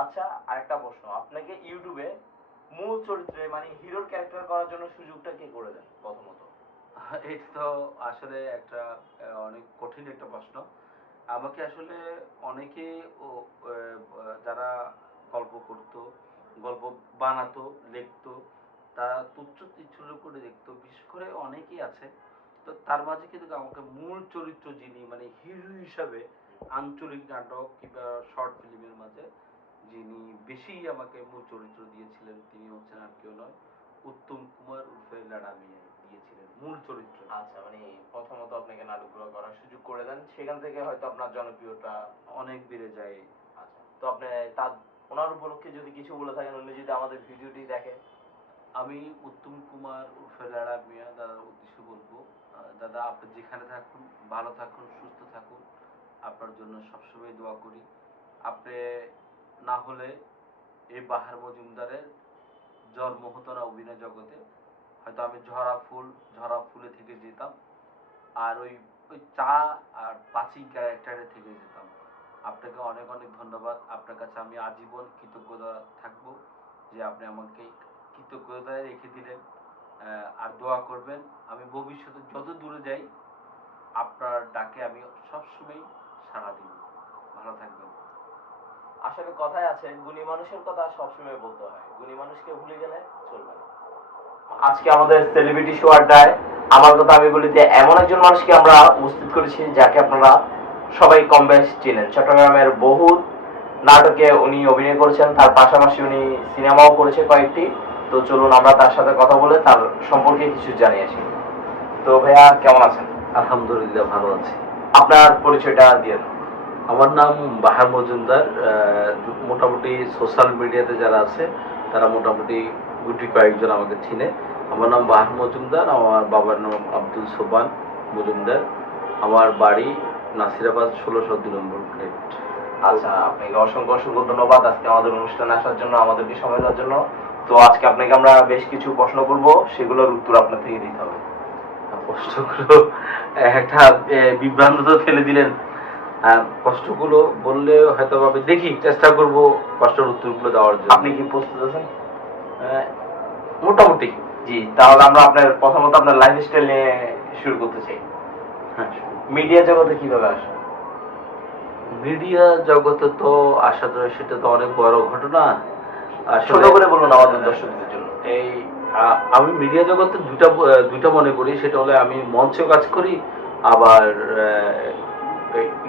আচ্ছা, আরেকটা প্রশ্ন, আপনাকে ইউটিউবে মূল চরিত্রে মানে হিরোর ক্যারেক্টার করার জন্য সুযোগটা কে করে দেন প্রথমত? এটা তো আসলে একটা অনেক কঠিন একটা প্রশ্ন। আমাকে আসলে অনেকে ও যারা গল্প করতো, গল্প বানাতো, লিখতো, তারা তুচ্ছ-তিচ্ছর করে দেখতো। বিশেষ করে অনেকেই আছে। তো তার মাঝে কিন্তু আমাকে মূল চরিত্র যিনি মানে হিরো হিসাবে আঞ্চলিক নাটক কিংবা শর্ট ফিল্মের মাঝে যিনি বেশি আমাকে মূল চরিত্র দিয়েছিলেন তিনি হচ্ছেন আর কেউ নয়, উত্তম কুমার উর্ফে লাডা মিয়া দিয়েছিলেন মূল চরিত্র। আচ্ছা, মানে প্রথমত আপনাকে নাটকগুলো করার সুযোগ করে দেন, সেখান থেকে হয়তো আপনার জনপ্রিয়তা অনেক বেড়ে যায়। আচ্ছা, তো আপনি তার ওনার উপলক্ষে যদি কিছু বলে থাকেন, উনি যদি আমাদের ভিডিওটি দেখে। আমি উত্তম কুমার উর্ফে লাডা মিয়া দাদার উদ্দেশ্যে বলবো, দাদা আপনি যেখানে থাকুন ভালো থাকুন, সুস্থ থাকুন, আপনার জন্য সবসময় দোয়া করি। আপনি না হলে এই বাহার মজুমদারের জন্ম হতো না অভিনয় জগতে, হয়তো আমি ঝরা ফুলে থেকে যেতাম, আর ওই ওই চা আর পাঁচি ক্যারেক্টারে থেকে যেতাম। আপনাকে অনেক অনেক ধন্যবাদ। আপনার কাছে আমি আজীবন কৃতজ্ঞতা থাকবো যে আপনি আমাকে কৃতজ্ঞতায় রেখে দিলেন। আর দোয়া করবেন আমি ভবিষ্যতে যত দূরে যাই আপনার ডাকে আমি সবসময় সাড়া দিব। ভালো থাকবেন। আসলে কথায় আছে, গুণী মানুষের কথা সবসময় বলতে হয়, গুণী মানুষকে ভুলে গেলে চলবে না। আজকে আমাদের সেলিব্রিটি শো আড্ডায় আমার কথা আমি বলি যে এমন একজন মানুষকে আমরা উপস্থিত করেছি যাকে আপনারা সবাই কম বেশ চিনেন। চট্টগ্রামের বহুত নাটকে উনি অভিনয় করেছেন, তার পাশাপাশি উনি সিনেমাও করেছে কয়েকটি। তো চলুন আমরা তার সাথে কথা বলে তার সম্পর্কে কিছু জানিয়ে আসি। তো ভাইয়া কেমন আছেন? আলহামদুলিল্লাহ ভালো আছি। আপনার পরিচয়টা দিয়ে দেন। আমার নাম বাহার মজুমদার। মোটামুটি সোশ্যাল মিডিয়াতে যারা আছে তারা মোটামুটি গুটি কয়েকজন আমাকে চিনে। আমার নাম বাহার মজুমদার, আমার বাবার নাম আব্দুল সোবান মজুমদার, আমার বাড়ি নাসিরাবাদ 16 নম্বর গেট। আচ্ছা, আপনাকে অসংখ্য অসংখ্য ধন্যবাদ আজকে আমাদের অনুষ্ঠানে আসার জন্য, আমাদেরকে সময় দেওয়ার জন্য। তো আজকে আপনাকে আমরা বেশ কিছু প্রশ্ন করব, সেগুলোর উত্তর আপনার থেকে দিতে হবে। প্রশ্নগুলো একটা বিভ্রান্ত তো ফেলে দিলেন। কষ্টগুলো বললে হয়তো আমি দেখি চেষ্টা করব কষ্টের উত্তরগুলো দেওয়ার জন্য। আপনি কি প্রস্তুত আছেন? মোটামুটি। জি, তাহলে আমরা প্রথমত আপনার লাইফস্টাইল নিয়ে শুরু করতে চাই। হ্যাঁ, মিডিয়া জগতে কিভাবে আসেন? মিডিয়া জগতে তো আসা যায়, সেটা তো অনেক বড় ঘটনা। ছোট করে বলুন আমাদের দর্শকদের জন্য। এই আমি মিডিয়া জগতে দুইটা মনে করি, সেটা হলে আমি মঞ্চে কাজ করি, আবার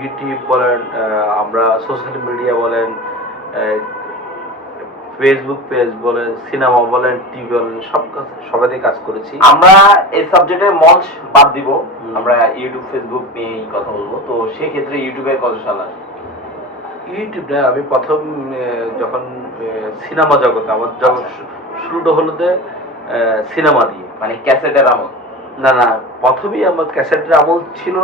ইউটিউব বলেন, আমরা সোশ্যাল মিডিয়া বলেন, ফেসবুক পেজ বলেন, সিনেমা বলেন, টিভি বলেন, সবাই কাজ করেছি। আমরা এই সাবজেক্টে মঞ্চ বাদ দিব, আমরা ইউটিউব ফেসবুক নিয়েই কথা বলবো। তো সেই ক্ষেত্রে ইউটিউবে কত সাল আসে? ইউটিউবে আমি প্রথম যখন সিনেমা জগতে আমার শুরুটা হলো সিনেমা দিয়ে, মানে ক্যাসেটের আমল? না না, প্রথমেই আমার ক্যাসেটের আমল ছিল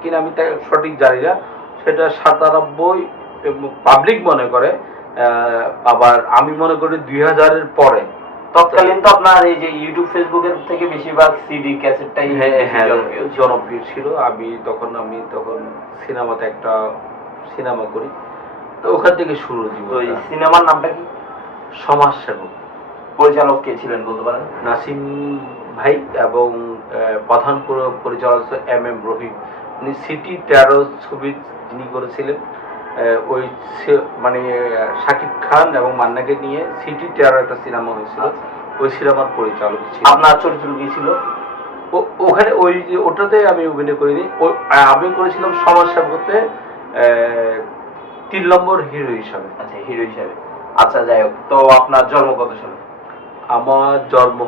কিনা আমি তা সঠিক জানি না, সেটা 97 পাবলিক মনে করে, আবার আমি মনে করি 2000-এর পরে। তৎকালীন তো আপনার এই যে ইউটিউব ফেসবুকের থেকে বেশিরভাগ সিডি ক্যাসেটটাই জনপ্রিয় ছিল। আমি তখন সিনেমাতে একটা সিনেমা করি, তো ওখান থেকে শুরু জীবন। তো এই সিনেমার নামটা কি? সমাজসেবক। পরিচালক কে ছিলেন বলতে পারেন? নাসিম ভাই, এবং প্রধান পরিচালক এম রহিম। উনি সিটি 13 ছবি যিনি করেছিলেন, ওই মানে শাকিব খান এবং মান্নাকে নিয়ে সিটি 13 একটা সিনেমা হয়েছিল, ওই সিনেমার পরিচালক ছিল। আপনার চরিত্র কি ছিল ওখানে? ওই যে ওটাতে আমি অভিনয় করিনি, আমি করেছিলাম সমাজসেবকতে 3 নম্বর হিরো হিসাবে। আচ্ছা, হিরো হিসাবে। আচ্ছা, যাই হোক, তো আপনার জন্ম কত সালে? আমার জন্ম,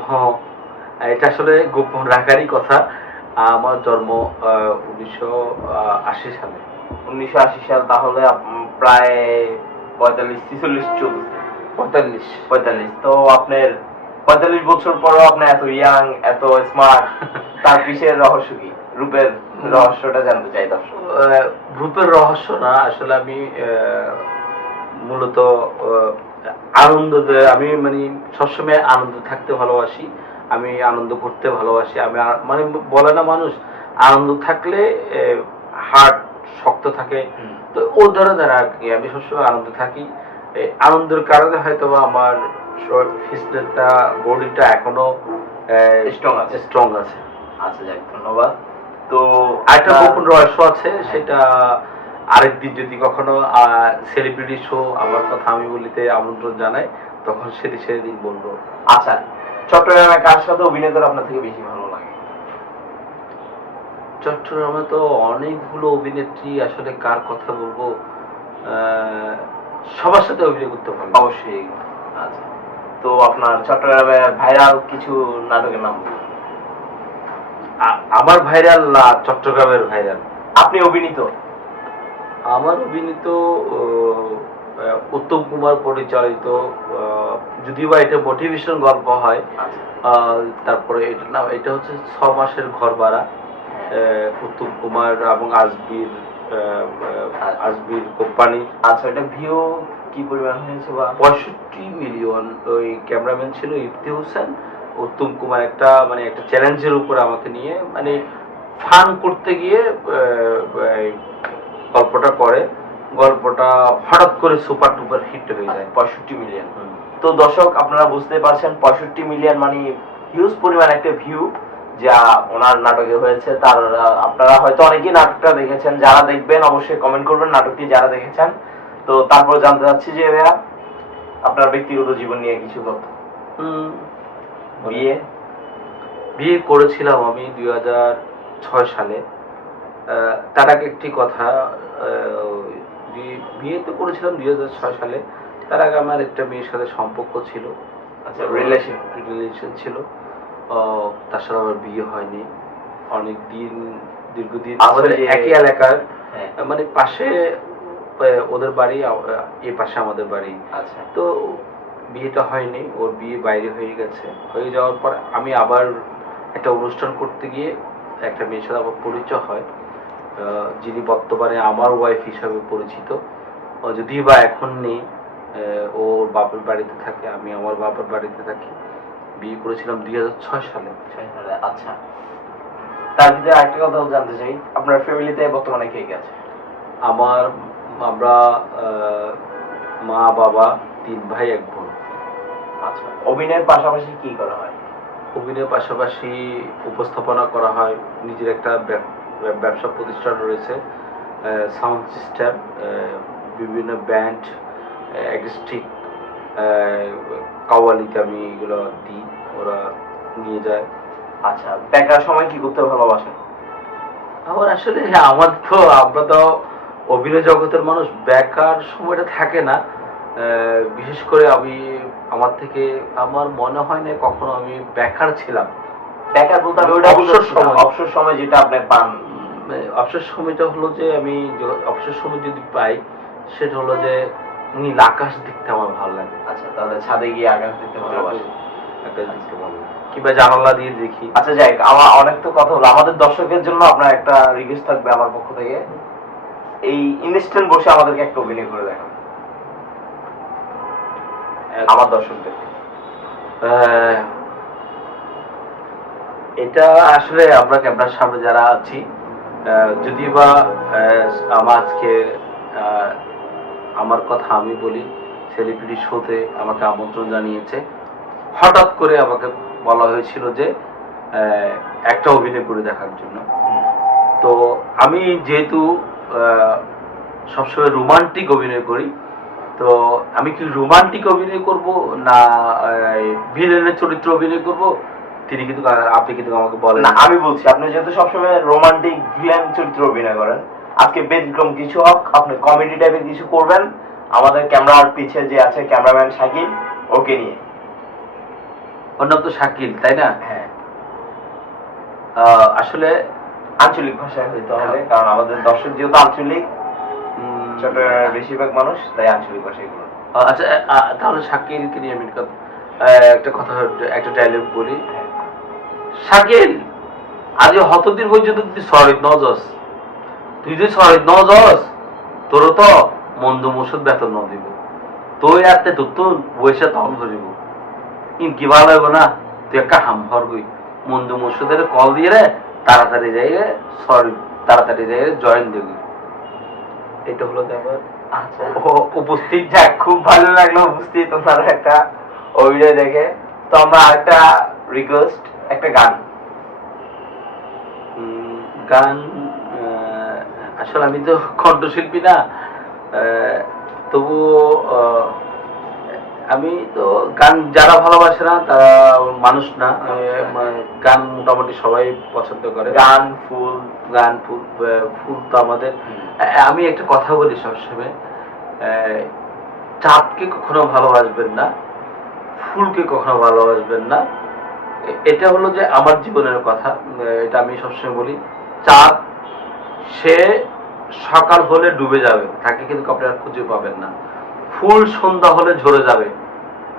এটা আসলে গোপন রাখারই কথা। আমার জন্ম 1980 সালে। 1980 সাল, তাহলে প্রায় 45-46 চলছে। 45। তো আপনার 45 বছর পরও আপনি এত ইয়াং, এত স্মার্ট, তার পিছের রহস্য কি? রূপের রহস্যটা জানতে চাই দর্শক। রূপের রহস্য না, আসলে আমি মূলত আনন্দ, আমি মানে সবসময় আনন্দ থাকতে ভালোবাসি, আমি আনন্দ করতে ভালোবাসি। আমি মানে বলে না মানুষ আনন্দ থাকলে হার্ট শক্ত থাকে, তো ও ধরনের আর কি। আমি সবসময় আনন্দ থাকি, এই আনন্দের কারণে হয়তো আমার ফিটনেসটা, বডিটা এখনো স্ট্রং আছে। আচ্ছা যাক, ধন্যবাদ। তো আরেকটা গোপন রহস্য আছে, সেটা আরেকদিন যদি কখনো সেলিব্রিটি শো আমার কথা আমি বলিতে আমন্ত্রণ জানাই, তখন সেদিন বলবো। আচ্ছা, চট্টগ্রামে কার সাথে অভিনয় করে আপনার থেকে বেশি ভালো লাগে? চট্টগ্রামে তো অনেকগুলো অভিনেত্রী, আসলে কার কথা বলবো, সবার সাথে অভিনয় করতে পারবো অবশ্যই। আচ্ছা, তো আপনার চট্টগ্রামে ভাইরাল কিছু নাটকের নাম বলুন। আমার ভাইরাল না, চট্টগ্রামের ভাইরাল। আপনি অভিনীত? আমার অভিনীত উত্তম কুমার পরিচালিত, যদিও বা এটা মোটিভেশন গল্প হয়। তারপরে এটা হচ্ছে 6 মাসের ঘর ভাড়া। উত্তম কুমার এবং আজবির কোম্পানি। আচ্ছা, এটা ভিউ কি পরিমাণ হয়েছে? বা 65 মিলিয়ন। ওই ক্যামেরাম্যান ছিল ইফতি হোসেন। উত্তম কুমার একটা চ্যালেঞ্জের উপর আমাকে নিয়ে ফান করতে গিয়ে গল্পটা করে। গল্পটা হঠাৎ করে সুপার টুপার হিট হয়ে যায়। 65 মিলিয়ন। তো দর্শক, আপনারা বুঝতে পারছেন 65 মিলিয়ন মানে হিউজ পরিমাণ একটা ভিউ যা ওনার নাটকে হয়েছে। তার আপনারা হয়তো অনেকেই নাটকটা দেখেছেন, যারা দেখবেন অবশ্যই কমেন্ট করবেন নাটকটি যারা দেখেছেন। তো তারপর জানতে চাচ্ছি যে ভাইয়া, আপনার ব্যক্তিগত জীবন নিয়ে কিছু তথ্য। বিয়ে করেছিলাম আমি 2006 সালে। তার আগে একটি কথা, বিয়ে তো করেছিলাম 2006 সালে। তার আগে আমার একটা মেয়ের সাথে সম্পর্ক ছিল। আচ্ছা, রিলেশন ছিল। তার সাথে আমার বিয়ে হয়নি অনেক দিন, দীর্ঘদিন। আমাদের একই এলাকার, পাশে ওদের বাড়ি, এই পাশে আমাদের বাড়ি। আচ্ছা, তো বিয়েটা হয়নি, ওর বিয়ে বাইরে হয়ে গেছে। হয়ে যাওয়ার পর আমি আবার একটা অনুষ্ঠান করতে গিয়ে একটা মেয়ের সাথে আমার পরিচয় হয়, যিনি বর্তমানে আমার ওয়াইফ হিসাবে পরিচিত। যদিও বা এখন নেই, ওর বাপের বাড়িতে থাকে, আমি আমার বাপের বাড়িতে থাকি। বিয়ে করেছিলাম 2006 সালে। আচ্ছা, তার ভিতরে আরেকটা কথা জানতে চাই, আপনার ফ্যামিলিতে বর্তমানে কে কে আছে? আমরা মা, বাবা, 3 ভাই 1 বোন। আচ্ছা, অভিনয়ের পাশাপাশি কি করা হয়? অভিনয়ের পাশাপাশি উপস্থাপনা করা হয়। নিজের একটা ব্যবসা প্রতিষ্ঠান রয়েছে, সাউন্ড সিস্টেম, বিভিন্ন ব্যান্ড, অ্যাকস্টিক, কাওয়ালিতে আমি এগুলো দিই, ওরা নিয়ে যায়। আচ্ছা, বেকার সময় কি করতে ভালোবাসেন? আমার আসলে আমরা তো অভিনয় জগতের মানুষ, বেকার সময়টা থাকে না। বিশেষ করে আমার মনে হয় না কখনো আমি বেকার ছিলাম। বেকার বলতে অবসর সময় যেটা আপনি পান। অবসর সময়টা হলো যে আমি অবসর সময় যদি পাই, সেটা হলো যে নীল আকাশ দেখতে আমার ভালো লাগে। আচ্ছা, তাহলে ছাদে গিয়ে আকাশ দেখতে ভালোবাসি, আকাশ দেখতে ভালো লাগে, কিংবা জানালা দিয়ে দেখি। আচ্ছা যাই, আমার অনেক তো কথা হলো। আমাদের দর্শকের জন্য আপনার একটা রিকোয়েস্ট থাকবে আমার পক্ষ থেকে, এই ইনস্ট্যান্ট বসে আমাদেরকে একটা অভিনয় করে দেখান আমার দর্শকদের। এটা আসলে আমরা ক্যামেরার সামনে যারা আছি, যদিও বা আজকে আমার কথা আমি বলি, সেলিব্রিটি শোতে আমাকে আমন্ত্রণ জানিয়েছে। হঠাৎ করে আমাকে বলা হয়েছিল যে একটা অভিনয় করে দেখার জন্য। তো আমি যেহেতু সবসময় রোমান্টিক অভিনয় করি, তো আমি কি রোমান্টিক অভিনয় করব না ভিলেনের চরিত্র অভিনয় করব, আপনি কিন্তু আমাকে বলেন না। আমি বলছি, আপনি যেহেতু সবসময় রোমান্টিক ভিলেন চরিত্র অভিনয় করেন, আজকে ব্যতিক্রম কিছু হোক, আপনি কমেডি টাইপের কিছু করবেন আমাদের ক্যামেরার পিছে যে আছে ক্যামেরাম্যান শাকিল, ওকে নিয়ে। ওর নাম তো শাকিল, তাই না? হ্যাঁ। আসলে আঞ্চলিক ভাষায় হইতে হবে, কারণ আমাদের দর্শক যেহেতু আঞ্চলিক, চট্টগ্রামের বেশিরভাগ মানুষ, তাই আঞ্চলিক ভাষায় গুলো। আচ্ছা, তাহলে শাকিলকে নিয়ে আমি একটা ডায়লগ বলি। শাকিল, আজ হতদিন পর্যন্ত তুই সরিদ নজস, তোর তো মন্দ মুসুদ বেতন ন দিব, তুই আতে তুতুন বৈশা তখন ধরিব, কি ভালো হইব না? তুই একটা হাম হরবই, মন্দ মুসুদের কল দিয়ে রে, তাড়াতাড়ি যাই রে জয়েন দিবি। এটা হলো ব্যাপার। আচ্ছা, উপস্থিত। যাক, খুব ভালো লাগলো উপস্থিত ওনার একটা অভিনয় দেখে। তো আমরা আরেকটা রিকোয়েস্ট, একটা গান। গান, আসলে আমি তো কণ্ঠশিল্পী না, তবুও আমি তো গান যারা ভালোবাসে না তারা মানুষ না। গান মোটামুটি সবাই পছন্দ করে। গান, ফুল। ফুল তো আমাদের। আমি একটা কথা বলি সবসময়, চাঁদকে কখনো ভালোবাসবেন না, ফুলকে কখনো ভালোবাসবেন না। এটা হলো যে আমার জীবনের কথা, এটা আমি সবসময় বলি। চাঁদ সে সকাল হলে ডুবে যাবে, তাকে কিন্তু আপনি আর খুঁজে পাবেন না। ফুল সন্ধ্যা হলে ঝরে যাবে,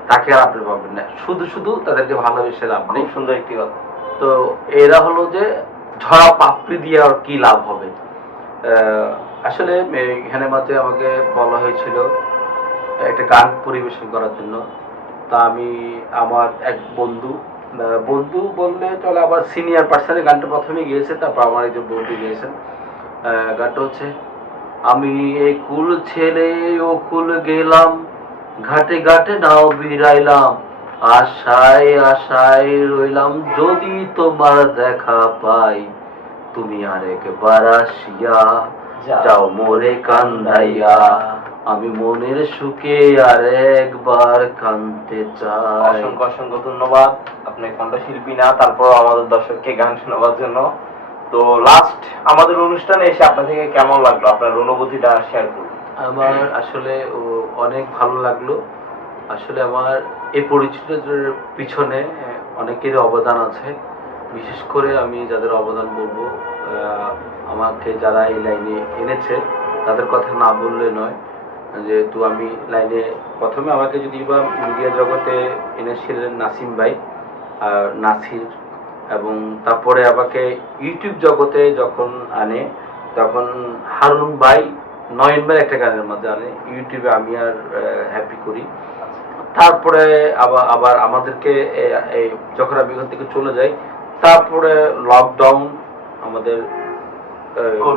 তাকে আর আপনি পাবেন না। শুধু শুধু তাদেরকে ভালোবেসে লাভ নেই। খুব সুন্দর একটি কথা। তো এরা হলো যে ঝরা পাপড়ি দিয়ে আর কি লাভ হবে। আসলে এখানে মাঝে আমাকে বলা হয়েছিল একটা গান পরিবেশন করার জন্য। তা আমি আমার এক বন্ধু, বন্ধু বললে চলে, আবার সিনিয়র পার্সনে গানটা প্রথমে গিয়েছে, তারপর আমার একজন বন্ধু গিয়েছেন। গানটা হচ্ছে, আমি এই কুল ছেড়ে ও কুল গেলাম, ঘাটে ঘাটে নাও বিরাইলাম, আশায় আশায় রইলাম, যদি তোমার দেখা পাই, তুমি আরেকবার আসিয়া যাও মোরে কান্দাইয়া, আমি মনের সুখে আর একবার কাঁদতে চাই। অসংখ্য অসংখ্য ধন্যবাদ। আপনি কণ্ঠশিল্পী না, তারপর আমাদের দর্শককে গান শোনাবার জন্য। তো লাস্ট আমাদের অনুষ্ঠানে এসে আপনার থেকে কেমন লাগলো, আপনার অনুভূতিটা শেয়ার করুন। আমার আসলে অনেক ভালো লাগলো। আসলে আমার এই পরিচিতির পিছনে অনেকেরই অবদান আছে। বিশেষ করে আমি যাদের অবদান বলবো, আমাকে যারা এই লাইনে এনেছে তাদের কথা না বললে নয়। যেহেতু আমি লাইনে প্রথমে আমাকে যদি বা মিডিয়া জগতে এনেছিলেন নাসিম ভাই, নাসির, এবং তারপরে আমাকে ইউটিউব জগতে যখন আনে তখন হারুন ভাই নয়নবার একটা গানের মধ্যে আনে, ইউটিউবে আমি আর হ্যাপি করি। তারপরে আবার আমাদেরকে যখন আমি এখান থেকে চলে যাই, তারপরে লকডাউন আমাদের